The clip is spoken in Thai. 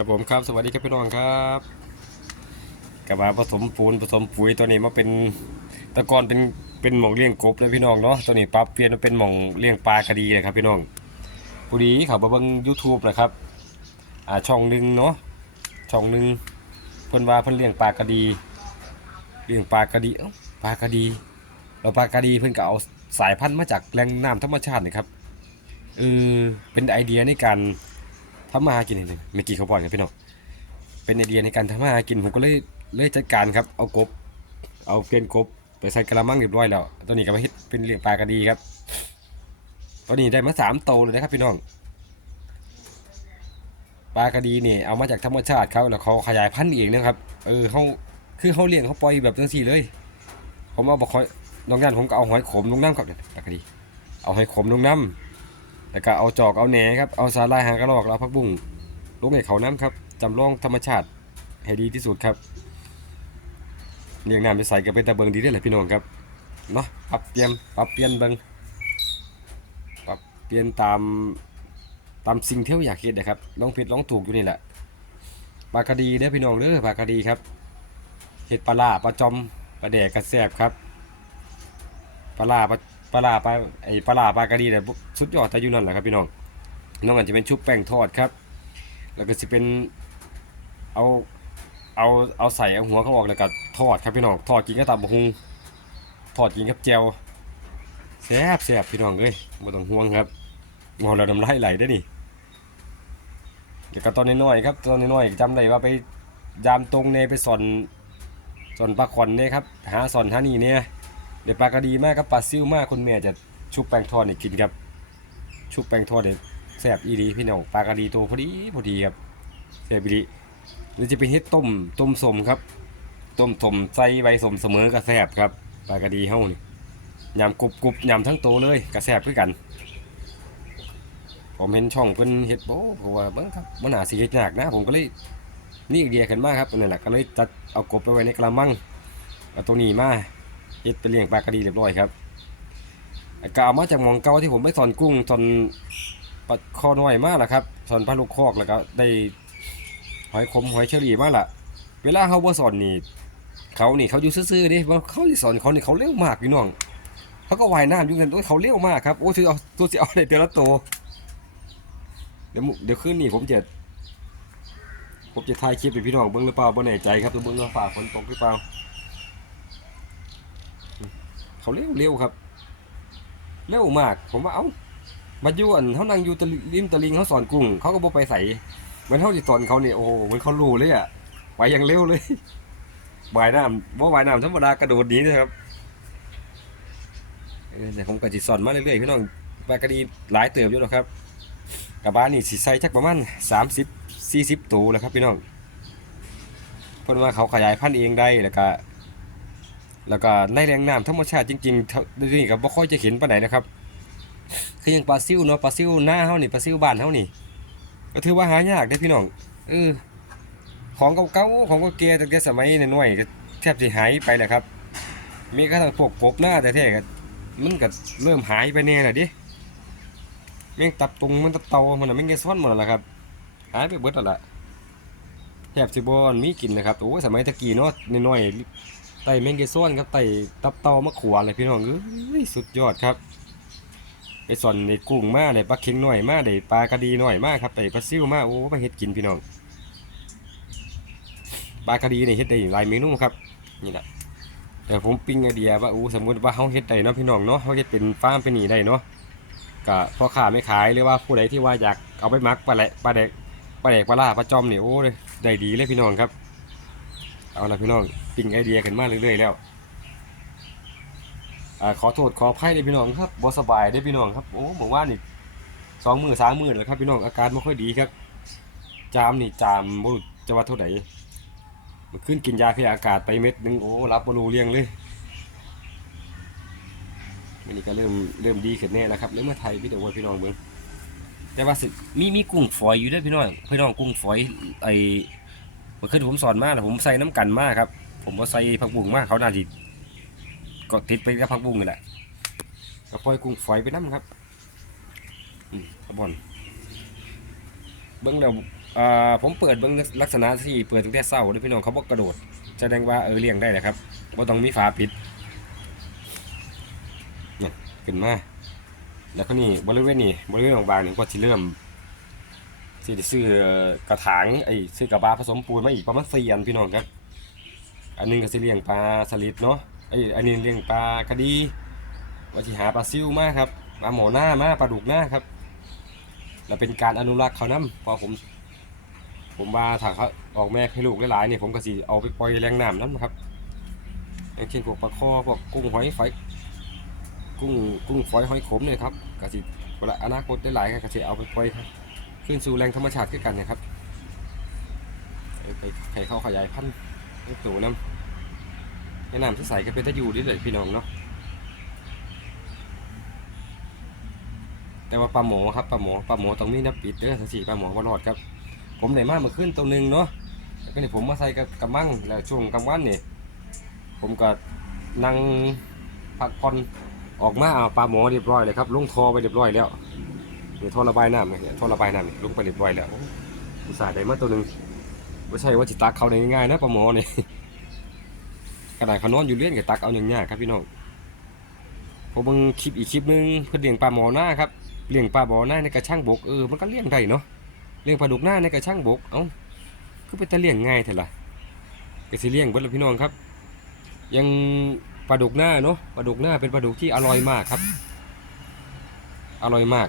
ครับผมครับสวัสดีครับพี่น้องครับกลับมาผสมปูนผสมปุ๋ยตัวนี้มาเป็นตะกอนเป็นเป็นหม่องเลี้ยงกบเลยพี่น้องเนาะตัวนี้ปรับเปลี่ยนมาเป็นหม่องเลี้ยงปลากระดีเลยครับพี่น้องผู้ดีเขามาเบิ่ง YouTube นะครับอ่าช่องหนึ่งเนาะช่องหนึ่งเพิ่นว่าเพิ่นเลี้ยงปลากระดีเลี้ยงปลากระดีเอ้าปลากระดีแล้วปลากระดีเพิ่นก็เอาสายพันธุ์มาจากแหล่งน้ำธรรมชาตินะครับเออเป็นไอเดียในการ ทำมาหากินเองเมื่อกี้เขาบอกครับพี่น้องเป็นไอเดียในการทำมาหากินผมก็เลยเลยจัดการครับเอากบ เอาเกลียนกบไปใส่กระมังเรียบร้อยแล้วตอนนี้ก็มาเฮ็ดเป็นเลี้ยงปลากระดีครับตอนนี้ได้มาสามโตเลยนะครับพี่น้องปลากระดีเนี่ยเอามาจากธรรมชาติเขาแล้วเขาขยายพันธุ์เองนะครับ เออเขาคือเขาเลี้ยงเขาปล่อยแบบจังซี่เลยผมเอาบอกคอยน้องงานผมก็เอาหอยขมลงน้ำครับปลากระดี เอาหอยขมลงน้ำ แล้วก็เอาจอกเอาแหนครับ เอาสาลายหางกระรอกแล้วเอาผักบุ้งลงในเขาน้ำครับจำลองธรรมชาติให้ดีที่สุดครับเลี้ยงน้ำไปใส่กับเป็นตะเบิงดีได้เลยพี่น้องครับเนาะปรับเปลี่ยนปรับเปลี่ยนเบิงปรับเปลี่ยนตามตามสิ่งที่เราอยากเห็นนะครับลองผิดลองถูกอยู่นี่แหละปลากระดีเด้อพี่น้องเด้อปลากระดีครับเห็ดปลาล่าปลาจอมปลาแดกกระแซบครับปลาล่าปลา ปลาปลาไอ้ปลาปลากระดีเนี่ยสุดยอดแต่อยู่นั่นแหละครับพี่น้องน้องอันจะเป็นชุบแป้งทอดครับ แล้วก็จะเป็นเอาเอาเอาใส่เอาหัวเขาออกแล้วก็ทอดครับพี่น้องทอดกินกับตับกหุงทอดกินกับแจวแซ่บแซ่บพี่น้องเอ้ยไม่ต้องห่วงครับงอเราน้ำลายไหลได้นี่เดี๋ยวก็ตอนน้อยๆครับตอนน้อยๆจำได้ว่าไปยามตรงเนไปสอนสอนปลาขอนเนี่ยครับหาสอนหานี่เนี่ย เดี๋ยวปลากระดีมากครับปลาซิ่วมากคุณแม่จะชุบแป้งทอดนี่กินครับชุบแป้งทอดเนี่ยแซ่บอีดีพี่น้องปลากระดีตัวพอดีพอดีครับแซ่บอีดีหรือจะเป็นเฮ็ดต้มต้มสมครับ ต้มสมใส่ใบสมเสมอก็แซ่บครับปลากระดีเฮานี่ยำกรุบกรุบยำทั้งโตเลยก็แซ่บคือกัน ผมเห็นช่องเพิ่นเฮ็ดโบ้ผมว่าเบิ่งครับมันหาสิเฮ็ดยากนะ ผมก็เลยนี่ไอเดียขึ้นมากครับนั่นแหละก็เลยจัดเอากบไปไว้ในกระมังเอาตัวนี้มา เฮ็ดไปเลี้ยงปลากระดีเรียบร้อยครับก็เอามาจากมองเก่าที่ผมไปสอนกุ้งสอนปลาคอน้อยมากแหละครับสอนปลาลูกคอกแล้วก็ได้หอยขมหอยเชอรี่มากละเวลาเขาบ่สอนนี่เขานี่เขาอยู่ซื่อๆดิว่เขาสิสอนเขานี่เขาเร็วมากพี่น้องเขาก็ว่ายน้ำอยู่กันโอ้ยเขาเร็วมากครับโอ้ยคือเอาตัวสิเอาได้แต่ละตัวเดี๋ยวเดี๋ยวคืนนี้ผมจะผมจะถ่ายคลิปให้พี่น้องเบิ่งหรือเปล่าบ่แน่ใจครับตัวเบิ่งว่าฝ่าฝนตกหรือเปล่า เขาเร็วเร็วครับ เร็วมาก ผมว่าเอ้ามาอยู่อันเขานั่งอยู่ตะลิริมตะลิงเขาสอนกุ้งเขาก็บ่ไปใส่เหมือนเขาสิสอนเขาเนี่ยโอ้เหมือนเขารู้เลยอะไปอย่างเร็วเลยว่ายน้ำว่าวายน้ำธรรมดากระโดดหนีเลยครับแต่ผมก็จิสอนมาเรื่อยๆพี่น้องปลากระดีหลายเติบอยู่แล้วครับกระบานี่สิใส่จักประมาณ30 40ตัวแล้วครับพี่น้องเพราะว่าเขาขยายพันธุ์เองได้แล้วก็ แล้วก็ในแรงน้ำธรรมชาติจริงๆเท่าเดี๋ยวนี้ก็บ่ค่อยจะเห็นปานไหนนะครับ คืออย่างปลาซิวเนาะปลาซิวหน้าเฮานี่ปลาซิวบ้านเฮานี่ ก็ถือว่าหายากเด้พี่น้องเออของเก่าๆของเก่าแก่ตั้งแต่สมัยน้อยๆก็แทบสิหายไปแหละครับ มีกระทั่งพวกกบหน้าแต่แท้ก็มันก็เริ่มหายไปแน่แล้วดิแม่งตับตุงมันตับเตามันน่ะแม่งแกซ้อนหมดแล้วล่ะครับหายไปเบิดแล้วล่ะแทบสิบ่มีกินนะครับโอ้สมัยตะกี้เนาะน้อยๆ ไต่แมงเกซ้อนครับไต่ตับเตามะขวานเลยพี่น้องเอ้ยสุดยอดครับไปสอนในกุ้งมาได้ปลาเค็งหน่อยมาได้ปลากระดีหน่อยมากครับไต่ปลาซิ่วมาโอ้มาเฮ็ดกินพี่น้องปลากระดีนี่เฮ็ดได้หลายเมนูครับนี่แหละแต่ผมปิ้งไอเดียว่าอู้สมมติว่าเฮาเฮ็ดได้เนาะพี่น้องเนาะเฮาเฮ็ดเป็นฟาร์มเป็นนี่ได้เนาะก็พ่อค้าไม่ขายหรือว่าผู้ใดที่ว่าอยากเอาไปมักปลาแหละปลาแดกปลาแดกปลาล่าปลาจอมนี่โอ้เลยได้ดีเลยพี่น้องครับ เอาละพี่น้อง ปิ้งไอเดียขึ้นมาเรื่อยๆแล้วอ่าขอโทษขออภัยเลยพี่น้องครับบ่สบายได้พี่น้องครับโอ้บอกว่านี่สองมือสามมือแล้วครับพี่น้องอาการไม่ค่อยดีครับ จามนี่จามบ่รู้จะว่าเท่าไหร่มันขึ้นกินยาแพ้อากาศไปเม็ดหนึงโอ้รับบ่รู้เรื่องเลยวันนี้ก็เริ่มเริ่มดีขึ้นแน่แล้วครับเริ่มมาไทยพี่เดี๋ยวพี่น้องเบิ่งแต่ว่าสิมีมีกุ้งฝอยอยู่ด้วยพี่น้องพี่น้องกุ้งฝอยไอเมื่อคืนผมสอนมากผมใส่น้ำกันมากครับ ผมก็ใส่ผักบุ้งมากเขาน่าจิก็ติดไปกับผักบุ้งนี่แหละก็ปล่อยกุ้งฝอยไปน้ำครับอืมครับอลเบิ้งแล้วอ่าผมเปิดเบิ่งลักษณะที่เปิดตั้งแต่เช้าด้อพี่น้องเขาบ่กระโดดแสดงว่าเออเลี้ยงได้แหละครับบ่าต้องมีฝาปิดเนี่ยขึ้นมาแล้วก็นี่บริเวณนี้บริเวณบางๆนี่ก็สิเริ่มสิได้ซื้อกระถางไอ้ซื้อกระบะผสมปูนมาอีกประมาณ4อันพี่น้องครับ อันหนึงก็สิเลี้ยงปลาสลิดเนาะไออันนี้เลี้ยงปลากระดีว่าสิหาปลาซิวมากครับปลาหมอหน้ามาปลาดุกหน้าครับ แล้วเป็นการอนุรักษ์เขานํพอผม ผมว่าถ้าเขาออกแม่ให้ลูกหลายๆเนี่ยผมก็สิเอาไปปล่อยแรงน้ำนั่นครับอย่างเช่นพวกปลาคอพวกกุ้งหอยฝอยกุ้งกุ้งฝอยหอยขมเนี่ยครับก็สิเวลาอนาคตได้หลายก็สิเอาไปปล่อยครับขึ้นสู่แหล่งธรรมชาติคือกันนะครับไปเขาขยายพันธุ์ ให้ตัวน้ำให้น้ำใสๆก็เป็นตะยู่ดีเลยพี่น้องเนาะแต่ว่าปลาหมอครับปลาหมอปลาหมอต้องมีน้ำปิดเด้อสิปลาหมอบ่รอดครับ ผมได้มาเมื่อคืนตัวหนึ่งเนาะแล้วก็นี่ผมมาใส่กับกระมังแล้วช่วงกลางวันนี่ผมก็นั่งพักผ่อนออกมาเอาปลาหมอเรียบร้อยเลยครับลงทอไปเรียบร้อยแล้วนี่ท่อระบายน้ำเนี่ยท่อระบายน้ำนี่ลงไปเรียบร้อยแล้วอ้อุตส่าห์ได้มาตัวหนึ่ง ไม่ใช่ว่าจิตักเขาได้ง่ายๆนะปลาหมอนี่ขนาดเขานอนอยู่เลี้ยนกับตักเอาอย่างเงี้ยครับพี่น้องผมบิ่งคลิปอีกคลิปนึงเพื่อเลี้ยงปลาหมอหน้าครับเลี้ยงปลาหมอหน้าในกระช่างบกเออมันก็เลี้ยงได้เนาะเลี้ยงปลาดุกหน้าในกระช่างบกเอ้าก็เป็นตะเลี้ยงง่ายเถอะล่ะก็สิเลี้ยงเบิดละพี่น้องครับ ยังปลาดุกหน้าเนาะปลาดุกหน้าเป็นปลาดุกที่อร่อยมากครับ อร่อยมาก